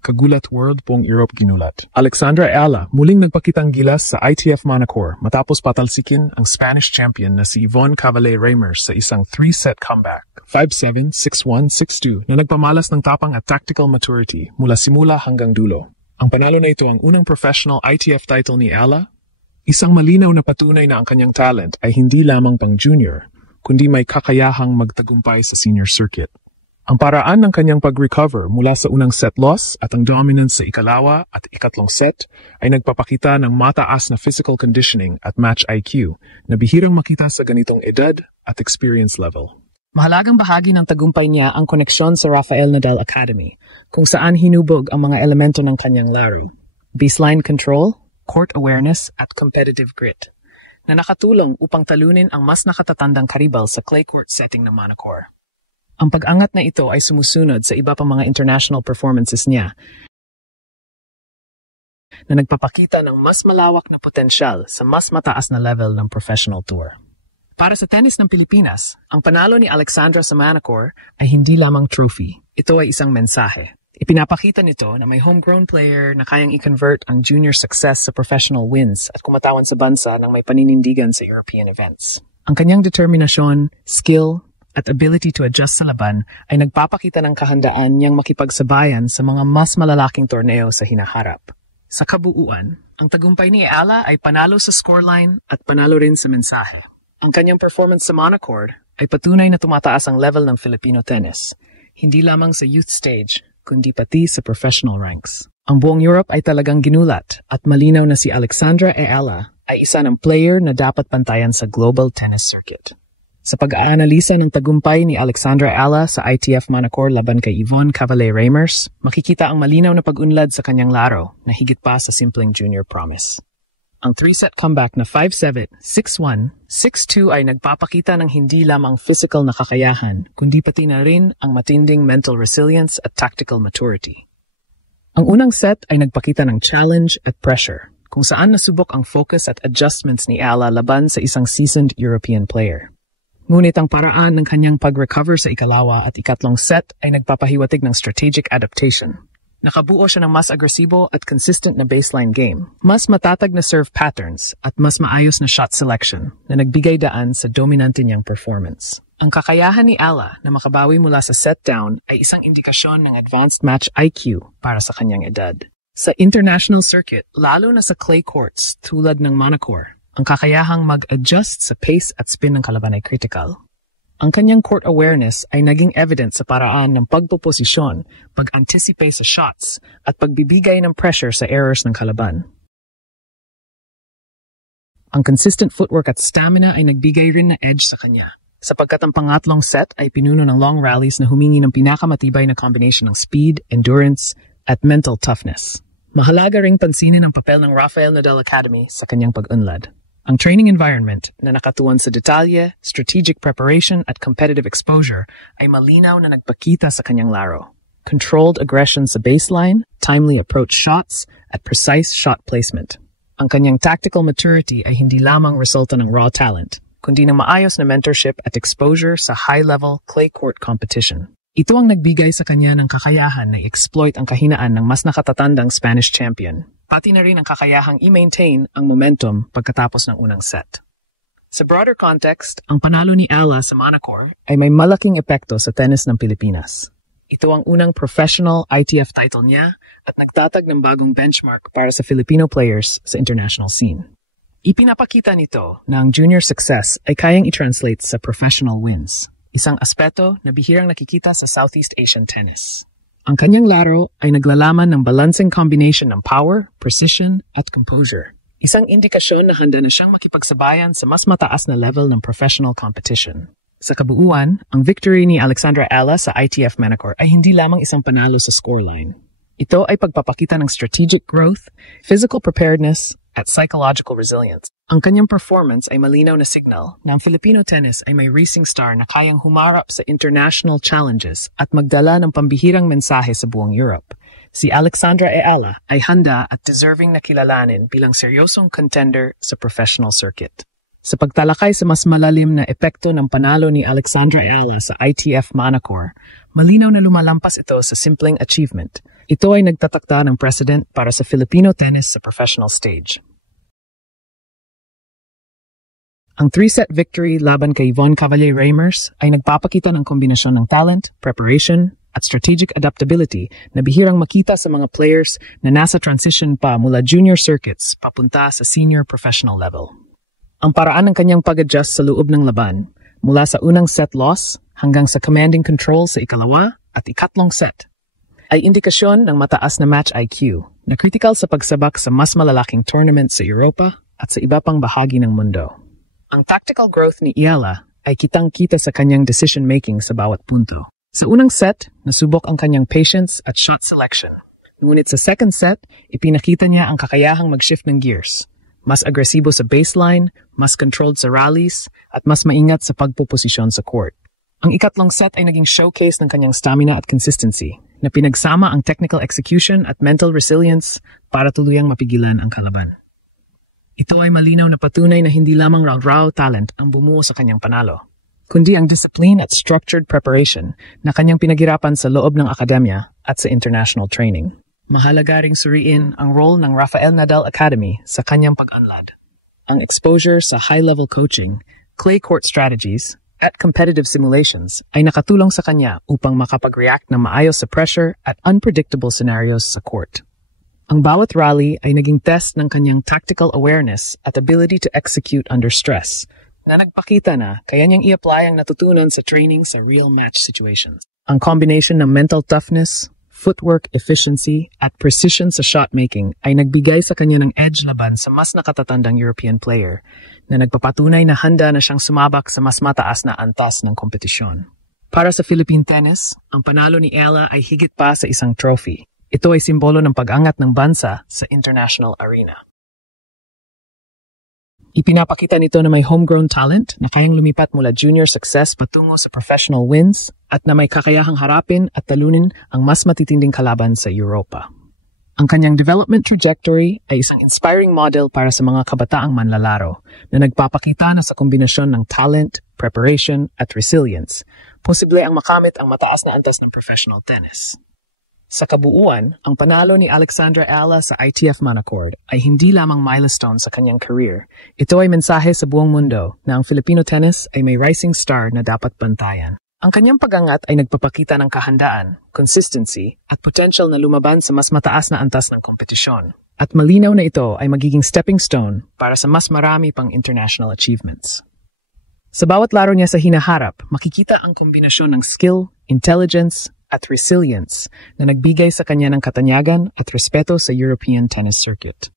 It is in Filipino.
Kagulat World, buong Europe ginulat. Alexandra Ayala muling nagpakitang gilas sa ITF Manacor matapos patalsikin ang Spanish champion na si Ivonne Cavallé-Reimers sa isang 3-set comeback, 5-7, 6-1, 6-2 na nagpamalas ng tapang at tactical maturity mula simula hanggang dulo. Ang panalo na ito ang unang professional ITF title ni Ayala, isang malinaw na patunay na ang kanyang talent ay hindi lamang pang junior, kundi may kakayahang magtagumpay sa senior circuit. Ang paraan ng kanyang pag-recover mula sa unang set loss at ang dominance sa ikalawa at ikatlong set ay nagpapakita ng mataas na physical conditioning at match IQ na bihirang makita sa ganitong edad at experience level. Mahalagang bahagi ng tagumpay niya ang koneksyon sa Rafael Nadal Academy, kung saan hinubog ang mga elemento ng kanyang laro. Baseline control, court awareness at competitive grit, na nakatulong upang talunin ang mas nakatatandang karibal sa clay court setting ng Manacor. Ang pag-angat na ito ay sumusunod sa iba pang mga international performances niya na nagpapakita ng mas malawak na potensyal sa mas mataas na level ng professional tour. Para sa tennis ng Pilipinas, ang panalo ni Alexandra sa Manacor ay hindi lamang trophy. Ito ay isang mensahe. Ipinapakita nito na may homegrown player na kayang i-convert ang junior success sa professional wins at kumatawan sa bansa ng may paninindigan sa European events. Ang kanyang determinasyon, skill, at ability to adjust sa laban ay nagpapakita ng kahandaan niyang makipagsabayan sa mga mas malalaking torneo sa hinaharap. Sa kabuuan, ang tagumpay ni Ayala ay panalo sa scoreline at panalo rin sa mensahe. Ang kanyang performance sa Manacor ay patunay na tumataas ang level ng Filipino tennis, hindi lamang sa youth stage, kundi pati sa professional ranks. Ang buong Europe ay talagang ginulat at malinaw na si Alexandra Ayala ay isa ng player na dapat pantayan sa global tennis circuit. Sa pag-aanalisa ng tagumpay ni Alexandra Ayala sa ITF Manacor laban kay Ivonne Cavallé-Reimers, makikita ang malinaw na pag-unlad sa kanyang laro na higit pa sa simpleng junior promise. Ang 3-set comeback na 5-7, 6-1, 6-2 ay nagpapakita ng hindi lamang physical na kakayahan, kundi pati na rin ang matinding mental resilience at tactical maturity. Ang unang set ay nagpakita ng challenge at pressure, kung saan nasubok ang focus at adjustments ni Ayala laban sa isang seasoned European player. Ngunit ang paraan ng kanyang pag-recover sa ikalawa at ikatlong set ay nagpapahiwatig ng strategic adaptation. Nakabuo siya ng mas agresibo at consistent na baseline game, mas matatag na serve patterns at mas maayos na shot selection na nagbigay daan sa dominante niyang performance. Ang kakayahan ni Ayala na makabawi mula sa set down ay isang indikasyon ng advanced match IQ para sa kanyang edad. Sa international circuit, lalo na sa clay courts tulad ng Manacor, ang kakayahang mag-adjust sa pace at spin ng kalaban ay critical. Ang kanyang court awareness ay naging evident sa paraan ng pagpoposisyon, pag-anticipate sa shots, at pagbibigay ng pressure sa errors ng kalaban. Ang consistent footwork at stamina ay nagbigay rin na edge sa kanya, sapagkat ang pangatlong set ay pinuno ng long rallies na humingi ng pinakamatibay na combination ng speed, endurance, at mental toughness. Mahalaga ring pansinin ang papel ng Rafael Nadal Academy sa kanyang pag-unlad. Ang training environment na nakatuon sa detalye, strategic preparation at competitive exposure ay malinaw na nagpakita sa kanyang laro. Controlled aggression sa baseline, timely approach shots, at precise shot placement. Ang kanyang tactical maturity ay hindi lamang resulta ng raw talent, kundi ng maayos na mentorship at exposure sa high-level clay court competition. Ito ang nagbigay sa kanya ng kakayahan na i-exploit ang kahinaan ng mas nakatatandang Spanish champion, pati na rin ang kakayahang i-maintain ang momentum pagkatapos ng unang set. Sa broader context, ang panalo ni Ayala sa Manacor ay may malaking epekto sa tennis ng Pilipinas. Ito ang unang professional ITF title niya at nagtatag ng bagong benchmark para sa Filipino players sa international scene. Ipinapakita nito na ang junior success ay kayang i-translate sa professional wins, isang aspeto na bihirang nakikita sa Southeast Asian tennis. Ang kanyang laro ay naglalaman ng balancing combination ng power, precision, at composure. Isang indikasyon na handa na siyang makipagsabayan sa mas mataas na level ng professional competition. Sa kabuuan, ang victory ni Alexandra Ayala sa ITF Manacor ay hindi lamang isang panalo sa scoreline. Ito ay pagpapakita ng strategic growth, physical preparedness, at psychological resilience. Ang kanyang performance ay malinaw na signal na ang Filipino tennis ay may racing star na kayang humarap sa international challenges at magdala ng pambihirang mensahe sa buong Europe. Si Alexandra Ayala ay handa at deserving na kilalanin bilang seryosong contender sa professional circuit. Sa pagtalakay sa mas malalim na epekto ng panalo ni Alexandra Ayala sa ITF Manacor, malinaw na lumalampas ito sa simpleng achievement. Ito ay nagtatakda ng precedent para sa Filipino tennis sa professional stage. Ang 3-set victory laban kay Yvonne Cavalier-Reimers ay nagpapakita ng kombinasyon ng talent, preparation, at strategic adaptability na bihirang makita sa mga players na nasa transition pa mula junior circuits papunta sa senior professional level. Ang paraan ng kanyang pag-adjust sa loob ng laban, mula sa unang set loss hanggang sa commanding control sa ikalawa at ikatlong set, ay indikasyon ng mataas na match IQ na critical sa pagsabak sa mas malalaking tournament sa Europa at sa iba pang bahagi ng mundo. Ang tactical growth ni Ayala ay kitang-kita sa kanyang decision-making sa bawat punto. Sa unang set, nasubok ang kanyang patience at shot selection. Ngunit sa second set, ipinakita niya ang kakayahang mag-shift ng gears. Mas agresibo sa baseline, mas controlled sa rallies, at mas maingat sa pagpuposisyon sa court. Ang ikatlong set ay naging showcase ng kanyang stamina at consistency, na pinagsama ang technical execution at mental resilience para tuluyang mapigilan ang kalaban. Ito ay malinaw na patunay na hindi lamang raw talent ang bumuo sa kanyang panalo, kundi ang discipline at structured preparation na kanyang pinaghirapan sa loob ng akademya at sa international training. Mahalaga ring suriin ang role ng Rafael Nadal Academy sa kanyang pag-unlad. Ang exposure sa high-level coaching, clay court strategies, at competitive simulations ay nakatulong sa kanya upang makapag-react na maayos sa pressure at unpredictable scenarios sa court. Ang bawat rally ay naging test ng kanyang tactical awareness at ability to execute under stress, na nagpakita na kaya niyang i-apply ang natutunan sa training sa real match situations. Ang combination ng mental toughness, footwork efficiency, at precision sa shot-making ay nagbigay sa kanya ng edge laban sa mas nakatatandang European player na nagpapatunay na handa na siyang sumabak sa mas mataas na antas ng kompetisyon. Para sa Philippine tennis, ang panalo ni Ella ay higit pa sa isang trophy. Ito ay simbolo ng pag-angat ng bansa sa international arena. Ipinapakita nito na may homegrown talent na kayang lumipat mula junior success patungo sa professional wins at na may kakayahang harapin at talunin ang mas matitinding kalaban sa Europa. Ang kanyang development trajectory ay isang inspiring model para sa mga kabataang manlalaro na nagpapakita na sa kombinasyon ng talent, preparation at resilience, posible ang makamit ang mataas na antas ng professional tennis. Sa kabuuan, ang panalo ni Alexandra Ayala sa ITF Manacor ay hindi lamang milestone sa kanyang career. Ito ay mensahe sa buong mundo na ang Filipino tennis ay may rising star na dapat bantayan. Ang kanyang pag-angat ay nagpapakita ng kahandaan, consistency, at potential na lumaban sa mas mataas na antas ng kompetisyon. At malinaw na ito ay magiging stepping stone para sa mas marami pang international achievements. Sa bawat laro niya sa hinaharap, makikita ang kombinasyon ng skill, intelligence, at resilience na nagbigay sa kanya ng katanyagan at respeto sa European tennis circuit.